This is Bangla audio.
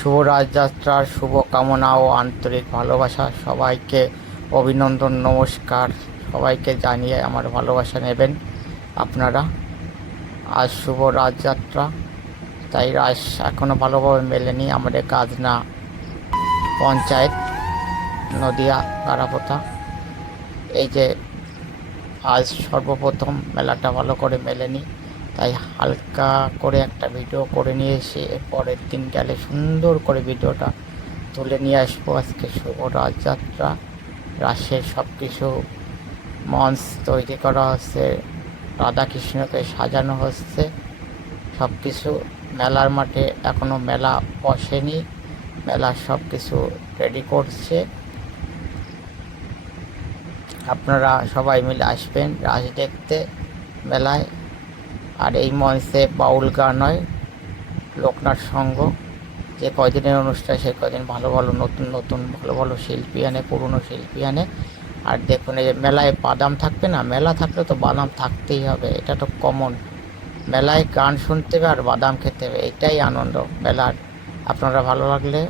শুভ রাজযাত্রার শুভকামনা ও আন্তরিক ভালোবাসা, সবাইকে অভিনন্দন, নমস্কার। সবাইকে জানিয়ে আমার ভালোবাসা নেবেন আপনারা। আজ শুভ রাজযাত্রা, তাই রাস এখনও ভালোভাবে মেলেনি। আমাদের কাজনা পঞ্চায়েত, নদিয়া গারাপোতা, এই যে আজ সর্বপ্রথম মেলাটা ভালো করে মেলেনি, তাই হালকা করে একটা ভিডিও করে নিয়ে এসে পরের দিন গেলে সুন্দর করে ভিডিওটা তুলে নিয়ে আসবো। আজকে শুভ রাজযাত্রা, রাসের সব কিছু মঞ্চ তৈরি করা হচ্ছে, রাধাকৃষ্ণকে সাজানো হচ্ছে সব কিছু। মেলার মাঠে এখনও মেলা বসেনি, মেলার সব কিছু রেডি করছে। আপনারা সবাই মিলে আসবেন রাস দেখতে মেলায়। আর এই মঞ্চে বাউল গান হয়, লোকনাথ সঙ্গ। যে কয়দিনের অনুষ্ঠান সে কয়দিন ভালো ভালো নতুন নতুন ভালো ভালো শিল্পী আনে, পুরনো শিল্পী আনে। আর দেখুন, এই যে মেলায় বাদাম থাকবে না, মেলা থাকলে তো বাদাম থাকতেই হবে, এটা তো কমন। মেলায় গান শুনতে হবে আর বাদাম খেতে হবে, এটাই আনন্দ মেলার। আপনারা ভালো লাগলে